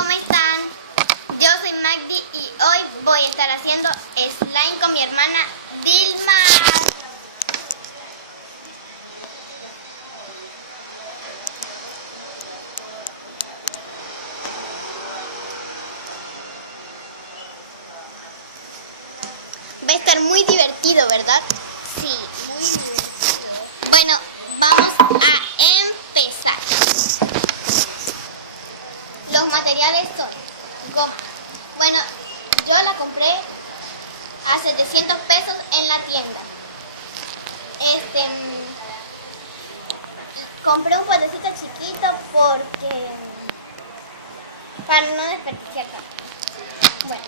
¿cómo están? Yo soy Magdi y hoy voy a estar haciendo slime con mi hermana Dilma. Va a estar muy divertido, ¿verdad? Sí, muy divertido. Bueno, vamos a empezar. Los materiales son goma. Bueno, yo la compré a 700 pesos en la tienda. Compré un potecito chiquito porque para no desperdiciar tanto. Bueno.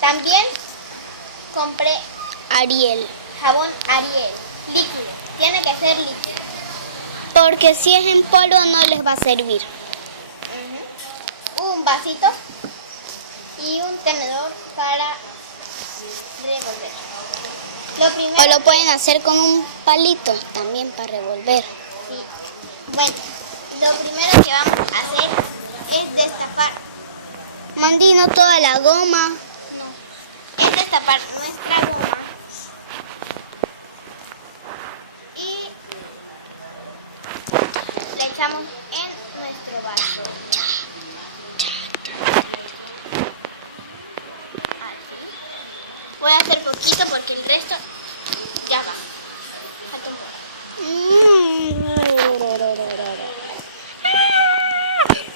También compré Ariel. jabón Ariel, líquido. Tiene que ser líquido. Porque si es en polvo no les va a servir. Un vasito y un tenedor para revolver. Lo primero, O lo pueden hacer con un palito también para revolver. sí. Bueno, lo primero que vamos a hacer es destapar. Mandy, no toda la goma. No, es destapar nuestra goma y le echamos en nuestro vaso. Así. Voy a hacer poquito porque el resto ya va.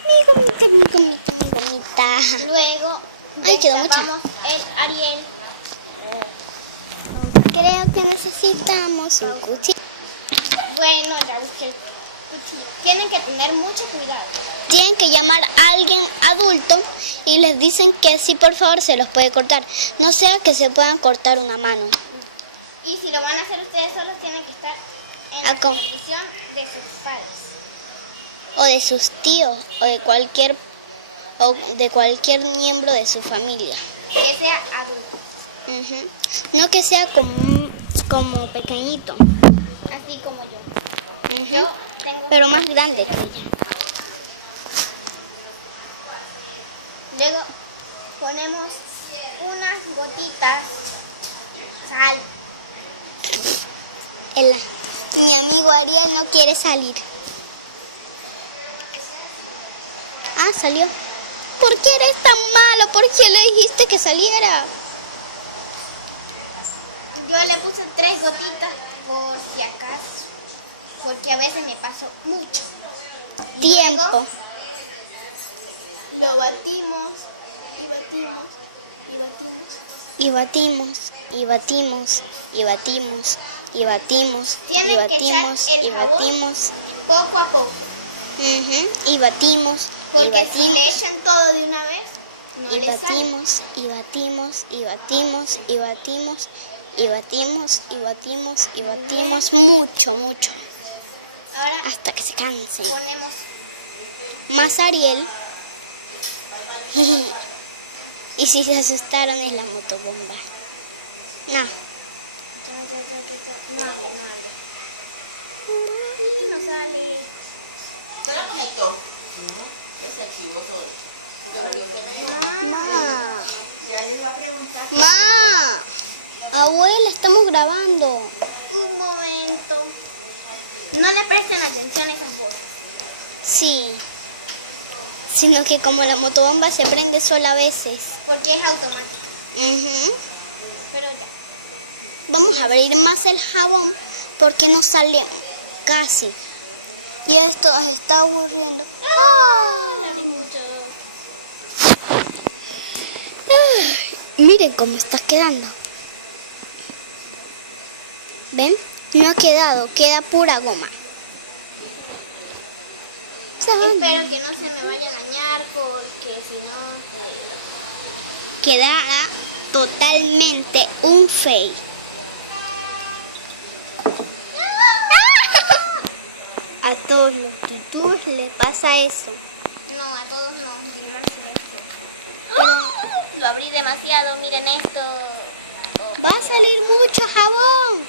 Mi gomita. Luego Ay, quedó mucha. destapamos el Ariel. Creo que necesitamos un cuchillo. Bueno, ya busqué el cuchillo. Tienen que tener mucho cuidado. Tienen que llamar a alguien adulto y les dicen que sí, por favor, se los puede cortar. No sea que se puedan cortar una mano. Y si lo van a hacer ustedes solos, tienen que estar en la supervisión de sus padres. O de sus tíos, o de cualquier miembro de su familia. Que sea adulto. No que sea como pequeñito, Así como yo. Yo tengo... pero más grande que ella. Luego ponemos unas gotitas sal. Mi amigo Ariel no quiere salir. Ah, salió. ¿Por qué eres tan malo? ¿Por qué le dijiste que saliera? Yo le puse 3 gotitas por si acaso, porque a veces me paso mucho. Tiempo. Lo batimos y batimos Y batimos, y batimos, y batimos, y batimos, y Tienen que batimos, echar el y jabón batimos. poco a poco, Y batimos, y porque si le batimos, echan todo de una vez, no y les sale. batimos, y batimos, y batimos, y batimos, y batimos, y batimos, y batimos mucho, mucho, Ahora hasta que se cansen. ponemos Más Ariel. Y si se asustaron es la motobomba. No. no sale. ¿Se la conectó? No, se activó solo. Yo lo que Ma, abuela, estamos grabando. Un momento. No le presten atención a esas cosas. Sí. Sino que como la motobomba se prende sola a veces. Porque es automático. Pero ya. Vamos a abrir más el jabón porque no sale casi. Y esto se está aburriendo. Sale mucho. Miren cómo está quedando. ¿Ven? No ha quedado, queda pura goma. Espero que no se me vaya a dañar porque si no... Quedará totalmente un fail. A todos los youtubers les pasa eso. No, a todos no. Lo abrí demasiado, miren esto. Va a salir mucho jabón.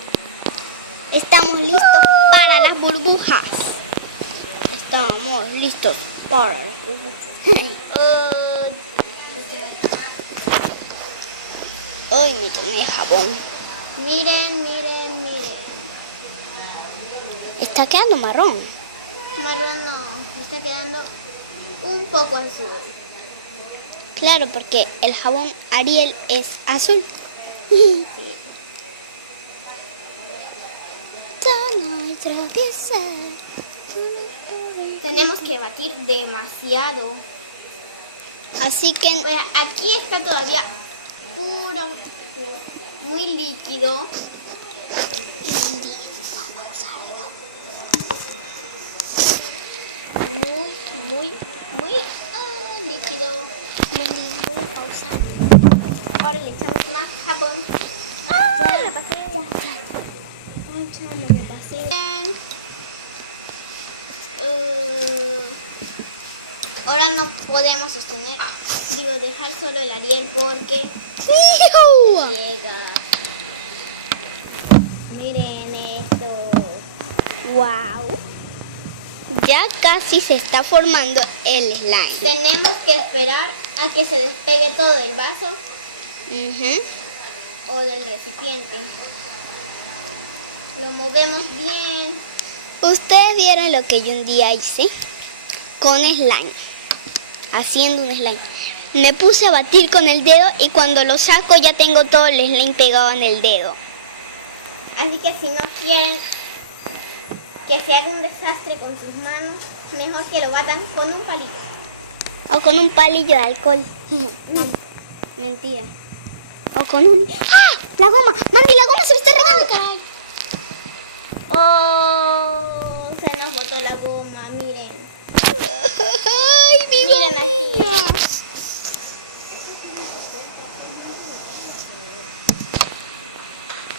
estos. Ay, me tomé jabón. Miren. Está quedando marrón. Marrón no, me está quedando un poco azul. Claro, porque el jabón Ariel es azul. Tenemos que batir demasiado. Así que Pues aquí está todavía puro, muy líquido. Muy líquido. Ahora le echamos más jabón. La pasé. Ahora no podemos sostener, dejar solo el Ariel porque llega. Miren esto. wow. Ya casi se está formando el slime. Tenemos que esperar a que se despegue todo del vaso Ujú. o del recipiente. Lo movemos bien. Ustedes vieron lo que yo un día hice con slime. Haciendo un slime. Me puse a batir con el dedo y cuando lo saco ya tengo todo el slime pegado en el dedo. Así que si no quieren que se haga un desastre con sus manos, mejor que lo batan con un palito. O con un palillo de alcohol. Mentira. O con un... ¡Ah! ¡La goma! ¡Mami, la goma se me está regando, caray! Oh, se nos botó la goma, miren. ¡Ay, mi Miren goma! aquí.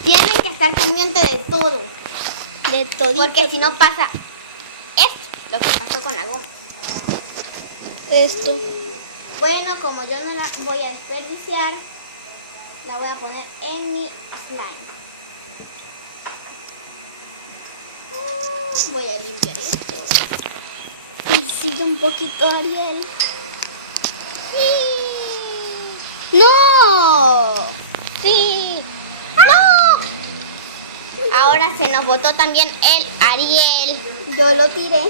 Tienen que estar pendientes de todo, De todo. porque si no pasa esto, lo que pasó con la goma. Esto. Bueno, como yo no la voy a desperdiciar, la voy a poner en mi slime. Voy a limpiar esto. Necesito un poquito, Ariel. ¡No! Sí. ¡No! Ahora se nos botó también el Ariel. Yo lo tiré.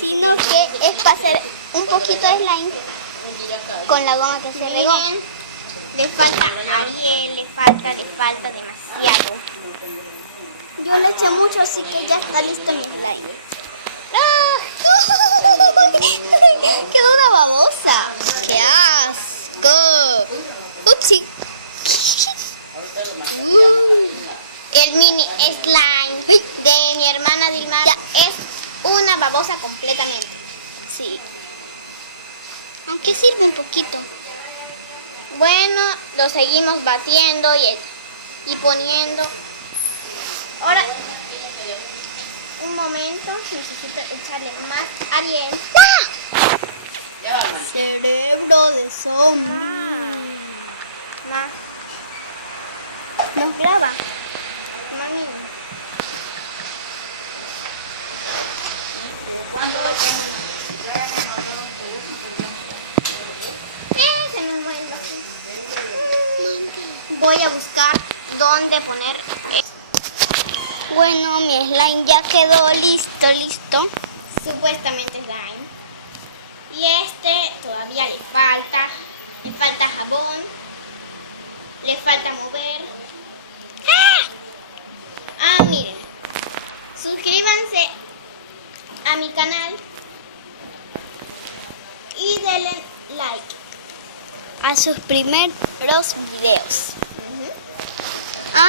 Sino que es para hacer un poquito de slime con la goma que se regó. Miren, le falta Ariel, le falta demasiado. Yo le eché mucho, así que ya está listo mi slime. ¡Ah! ¡Quedó una babosa! ¡Qué asco! ¡Upsi! El mini slime de mi hermana Dilmar es una babosa completamente. Sí. Aunque sirve un poquito. Bueno, lo seguimos batiendo y poniendo. Ahora, un momento, necesito echarle más Ariel. Ya va, man. Cerebro de zombie. Más. Nos graba. Mami. Se me mueve. Voy a buscar dónde poner. Bueno, mi slime ya quedó listo. Supuestamente slime. Y este todavía le falta jabón, le falta mover. Miren, suscríbanse a mi canal y denle like. A sus primeros videos.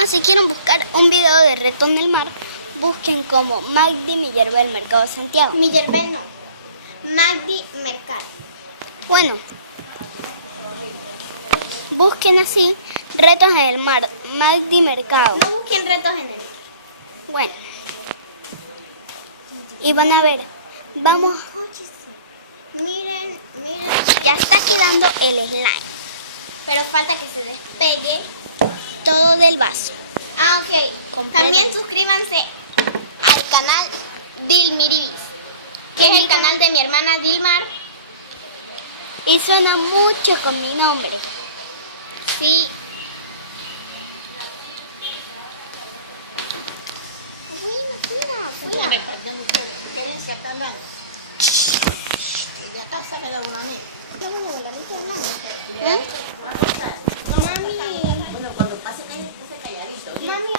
Si quieren buscar un video de reto en el mar, busquen como Magdi mi yerba del Mercado de Santiago. Mi yerben no, Magdi Mercado. Bueno, busquen así retos en el mar, Magdi Mercado. No busquen retos en el mar. Bueno, y van a ver, vamos, Miren, ya está quedando el slime, pero falta que se despegue. todo del vaso. Ok, también suscríbanse al canal Dilmiribis. es el canal de mi hermana Dilmar. Y suena mucho con mi nombre. Sí. Ya me perdió mucho experiencia también. Y acá sale la una a mí. ¿Eh? Mami. Bueno, cuando pase calladito. ¿Sí? Mami,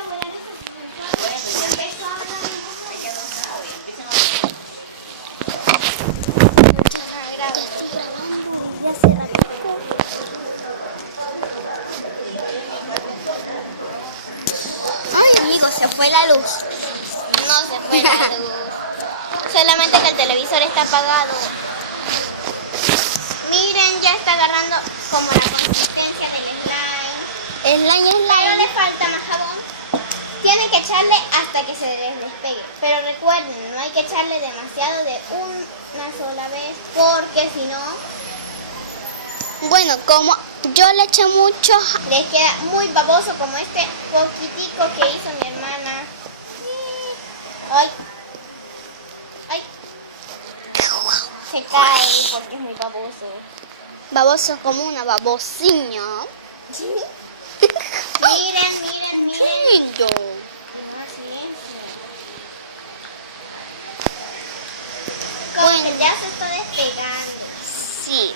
Ay, amigos, se fue la luz. no se fue la luz. Solamente que el televisor está apagado. Miren, ya está agarrando como la consistencia del slime. Pero le falta más jabón. Tienen que echarle hasta que se les despegue. Pero recuerden, no hay que echarle demasiado de una sola vez, porque si no, Bueno, como yo le eché mucho, les queda muy baboso como este poquitico que hizo mi hermana. Ay. Ay. Se cae porque es muy baboso. baboso como una babosiña. Miren, miren, miren. Lindo. Así es. Como que ya se está despegando. Sí,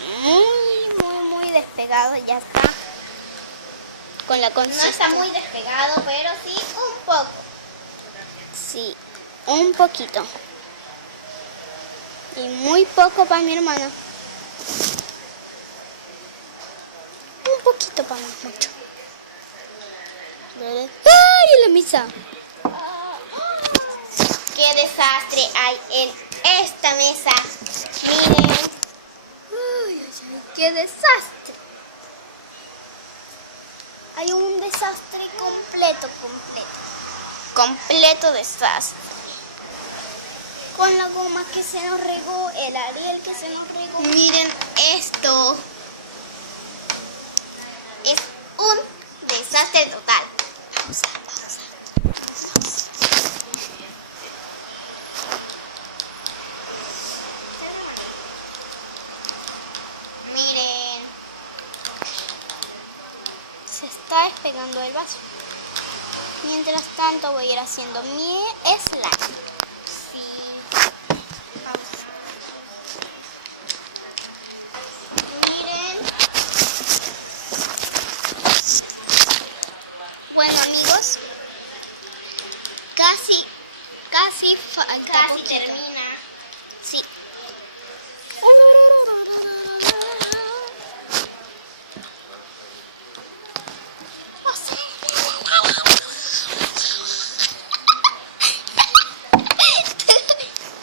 muy despegado, ya está. Con la No consistencia. está muy despegado, pero sí un poco. Sí, un poquito. Y muy poco para mi hermana. Un poquito para mí, mucho. ¡Ay, la misa! Qué desastre hay en esta mesa. Miren. ¡Qué desastre! Hay un desastre completo. Completo desastre. Con la goma que se nos regó, el Ariel que se nos regó. Miren esto. Es un desastre total. Pausa. Miren. Se está despegando el vaso. Mientras tanto voy a ir haciendo mi slime. Sí. Miren. Bueno, amigos, casi Casi termina. Sí.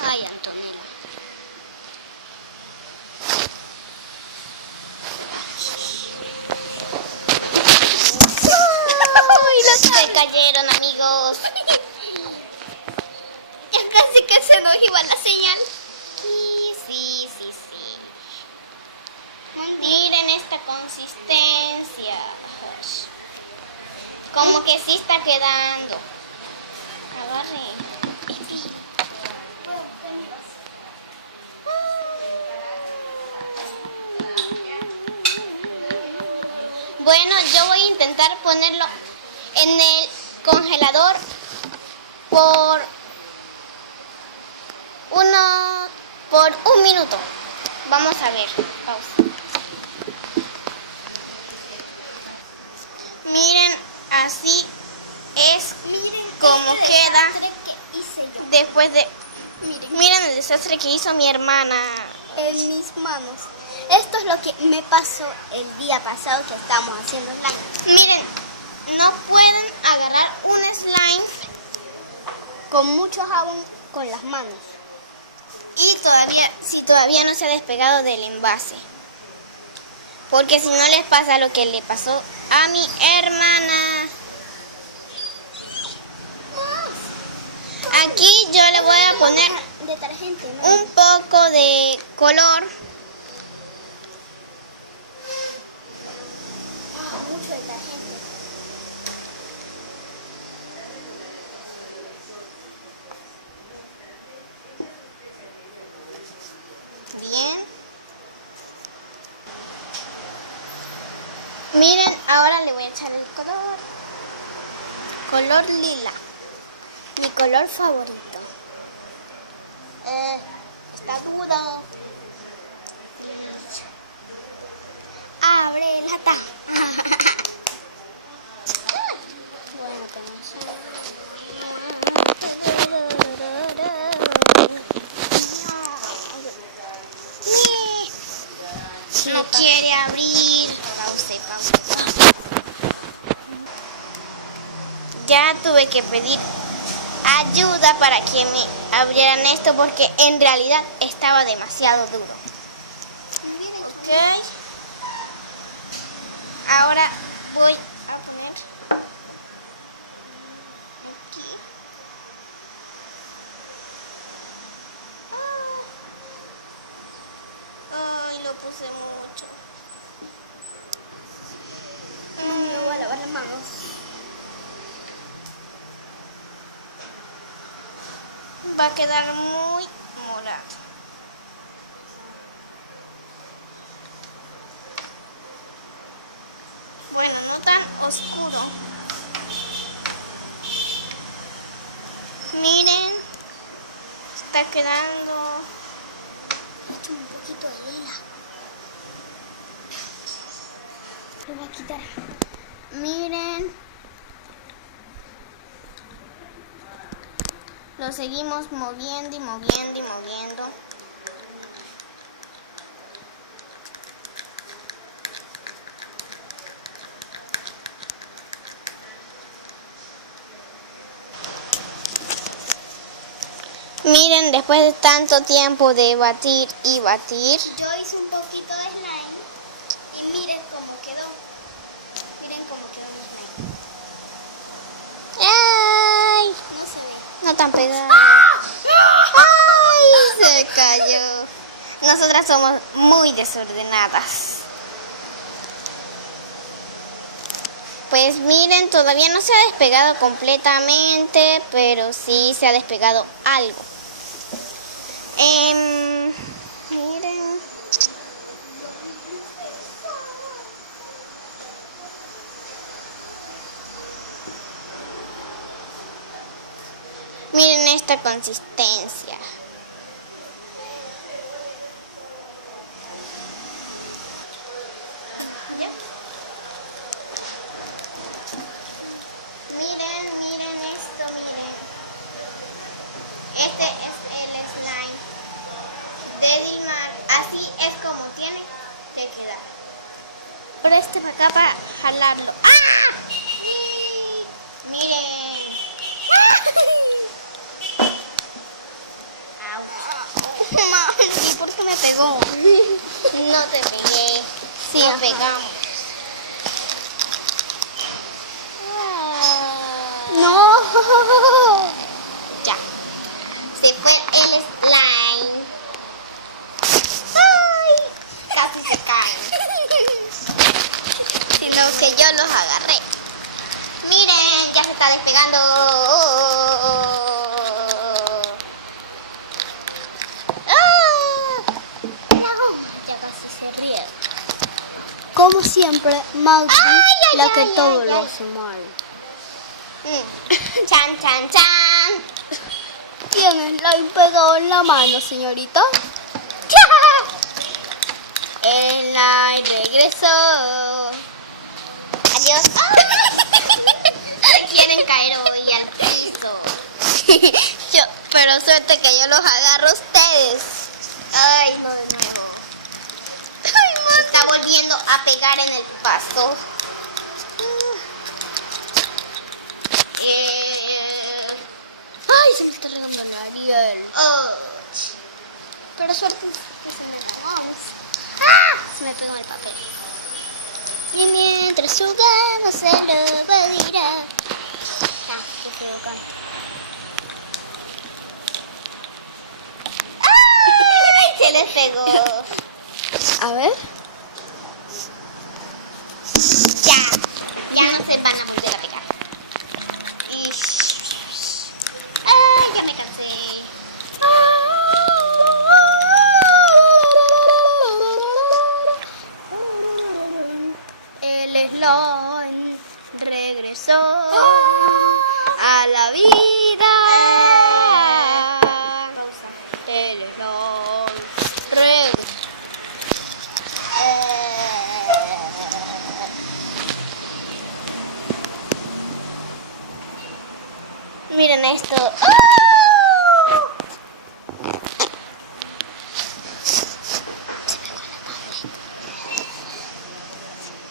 Ay, Antonella. Se cayeron, amigos. Ya casi que se nos iba la señal. Sí. Miren esta consistencia. Como que sí está quedando. Agarre. Bueno, yo voy a intentar ponerlo en el congelador por un minuto. Vamos a ver. Pausa. Miren, así es como queda después de... Miren el desastre que hizo mi hermana. En mis manos. Esto es lo que me pasó el día pasado que estábamos haciendo slime. Miren, no pueden agarrar un slime Con mucho jabón con las manos. y todavía no se ha despegado del envase. Porque si no les pasa lo que le pasó a mi hermana. Aquí yo le voy a poner Detergente, ¿no? un poco de color. Mucho detergente. echar el color. Color lila. Mi color favorito. Está duro. Abre la tapa. Bueno, No quiere abrir. Pausa. Ya tuve que pedir ayuda para que me abrieran esto porque en realidad estaba demasiado duro. Ok. Ahora voy a poner aquí. Ay, lo puse mucho. Me voy a lavar las manos. Va a quedar muy morado. Bueno, no tan oscuro. Miren, está quedando. Esto es un poquito de lila. Lo voy a quitar. Miren. Lo seguimos moviendo y moviendo y moviendo. Miren, después de tanto tiempo de batir y batir, Yo hice un poquito de slime y miren cómo quedó. Miren cómo quedó mi slime. ¡ay! No se ve. No tan pegado. ¡Ay! Se cayó. Nosotras somos muy desordenadas. Pues miren, todavía no se ha despegado completamente, pero sí se ha despegado algo. Miren. Miren esta consistencia. Miren esto, miren. Este es el slime de Dilmar. Así es como tiene que quedar. Pero este para acá para jalarlo. ¡Ah! Miren. ¿Y por qué me pegó? No te pegué. Sí, nos pegamos. No. Ya. Se fue el slime. ¡Ay! Casi se cae. Sino que yo los agarré. Miren, ya se está despegando. Ya casi se ríe. Como siempre, Magdi, la que todo lo hace mal. Chan, chan, chan. ¿Tiene slime pegado en la mano, señorita? El aire regresó. Adiós. Se quieren caer hoy al piso. Pero suerte que yo los agarro a ustedes. Ay, no de nuevo. Ay, se está volviendo a pegar en el pasto. Ay, se me está regando el Ariel. Oh. Pero suerte que se me pegó. ¡Ah! Se me pegó el papel. Y mientras jugamos se lo pedirá. Ah, qué feo canto. ¡Ay! Se les pegó. A ver. Ya no se van a volver a pegar. Ay, ya me cansé. El slime. la vida. Teletón. Miren esto.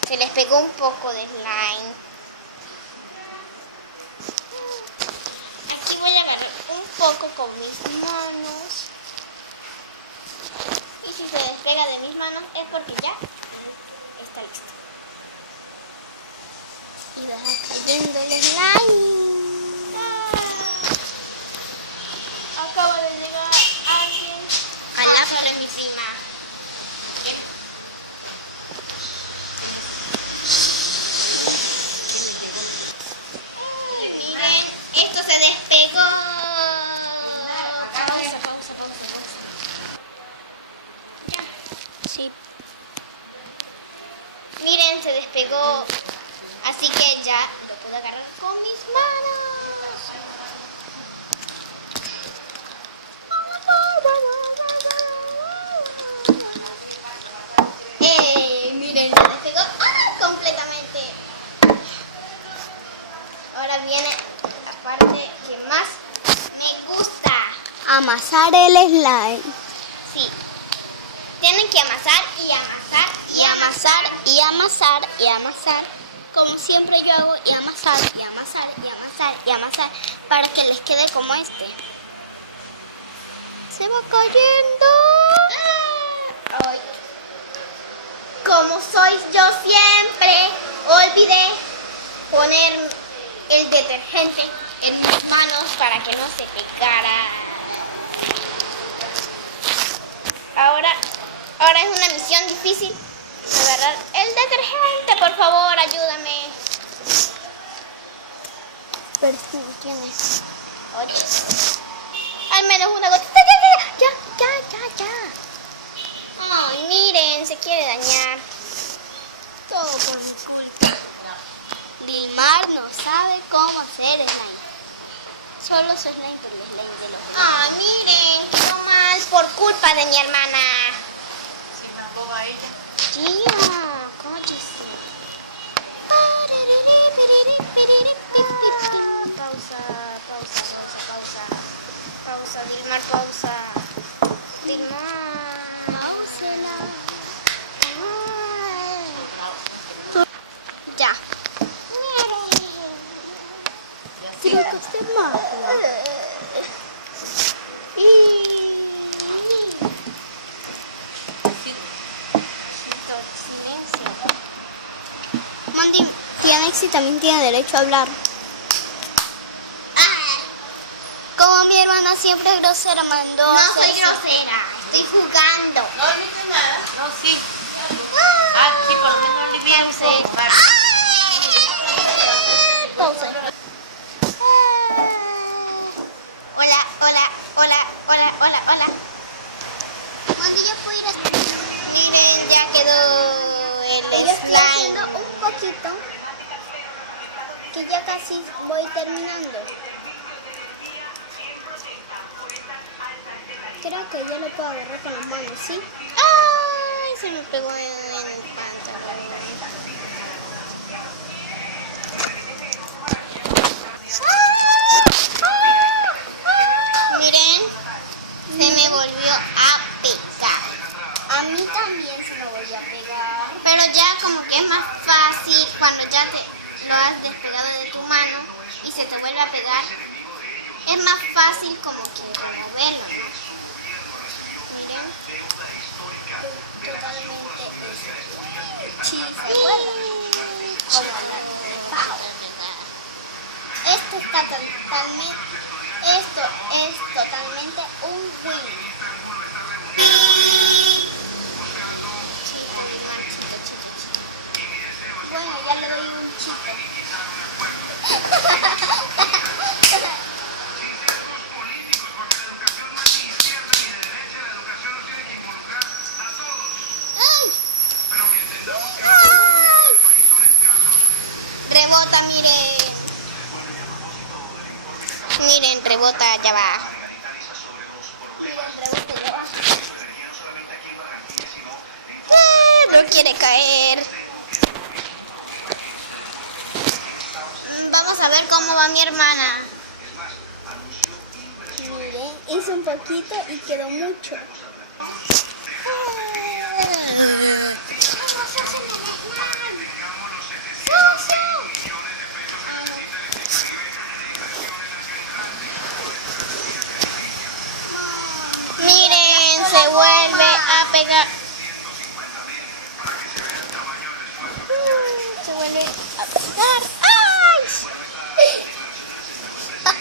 Se les pegó un poco de slime. Aquí voy a agarrar un poco con mis manos. Y si se despega de mis manos es porque ya está listo. Y va cayendo el slime. Acaba de llegar alguien. Allá por encima. Esto se despegó. Pausa. Sí. Miren, se despegó. Así que ya lo puedo agarrar con mis manos. Miren, se despegó completamente. Ahora viene la parte que más me gusta. Amasar el slime. Sí. Tienen que amasar y amasar y amasar Y amasar y amasar. como siempre yo hago, y amasar y amasar y amasar y amasar para que les quede como este. Se va cayendo. Ay. Como soy yo siempre, olvidé poner el detergente en mis manos para que no se pegara. Ahora es una misión difícil agarrar el detergente. Por favor, ayúdame. Pero es que no tiene. Oye, al menos una gotita. Ya. Ay, miren, se quiere dañar. Todo por mi culpa. Dilmar no sabe cómo hacer slime. Solo soy slime, pero el slime de los... Ay, miren, quedó mal por culpa de mi hermana. Tía, cállese. Pausa, Dilmar, pausa. Dilmar. Pausela. Ya. Creo que usted mata. Silencio. Tía Nexi también tiene derecho a hablar. Como mi hermana siempre es grosera, mandó. No a hacer soy eso. grosera, estoy jugando. No dice nada. No, sí. Sí, por lo menos le bien. Pausa. Hola. Cuando yo puedo ir a... Miren, ya quedó el Yo estoy haciendo slime. un poquito, que ya casi voy terminando. Creo que yo lo puedo agarrar con las manos, ¿sí? Ay, se me pegó en el pantalón. Miren, se me volvió a pegar. A mí también se me volvió a pegar. Pero ya como que es más fácil cuando ya te lo has despegado de tu mano y se te vuelve a pegar. Es más fácil como que moverlo, ¿no? Miren. Totalmente Sí, se puede. como la de Pau. Esto es totalmente un win. Bueno, ya le doy un chico. Rebota, miren. Miren, rebota, ya va. No quiere caer. Vamos a ver cómo va mi hermana. Miren, hice un poquito y quedó mucho. Miren, se vuelve a pegar. Se vuelve a pegar. ¡Ay! ¡Ay!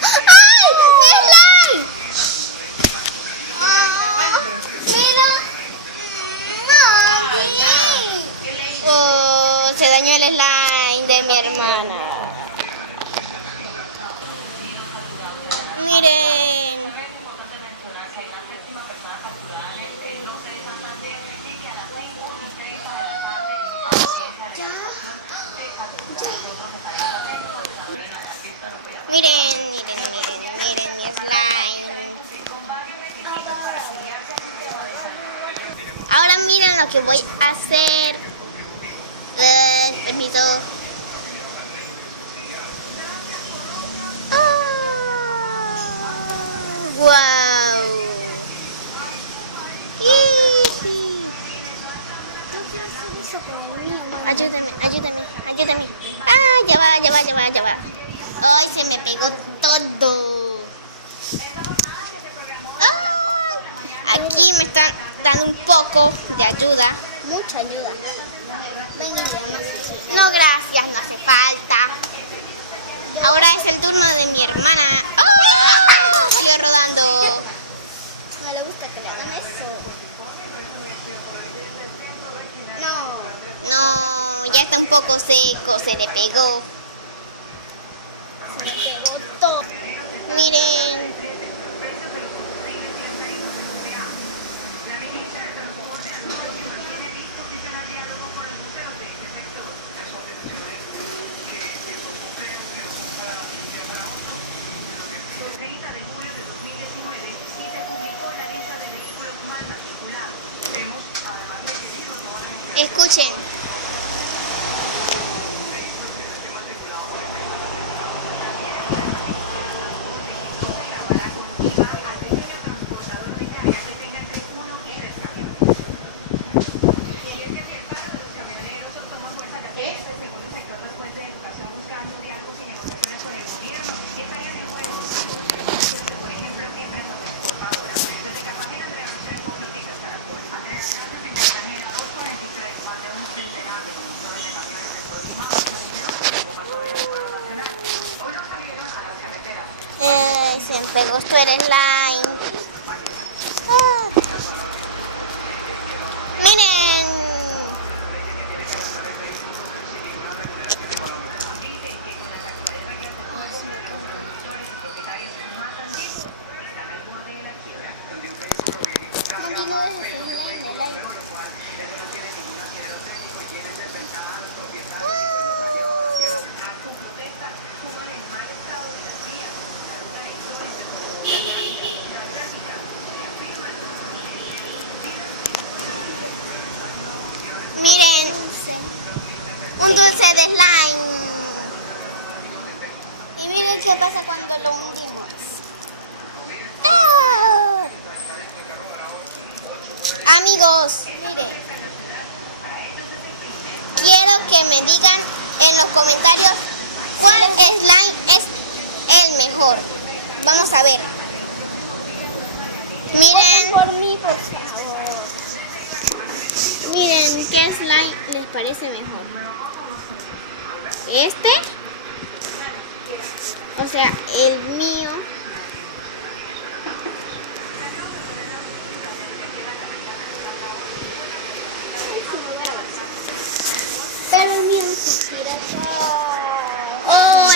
¡Slime! ¡Mira! Oh, se dañó el slime de mi hermana. Miren. Miren mi slime. Ahora miren lo que voy a hacer. Permiso. Wow. Ayúdame. Ya va. Ay, se me pegó todo. Aquí me están dando un poco de ayuda. Mucha ayuda. Ven y No, gracias, no hace falta. Ahora es el turno de mi hermana. ¡Oh! Sigo rodando. no le gusta que le hagan eso. No, ya está un poco seco, se le pegó. Se me pegó todo. Miren. Escuchen. Se me pegó esto el slime. Miren. Miren, un dulce de slime. Y miren qué pasa cuando lo hundimos. Amigos, miren. Quiero que me digan en los comentarios cuál slime es el mejor. Vamos a ver. Miren. Voten por mí, por favor. Miren qué slime les parece mejor. ¿Este? O sea, el mío.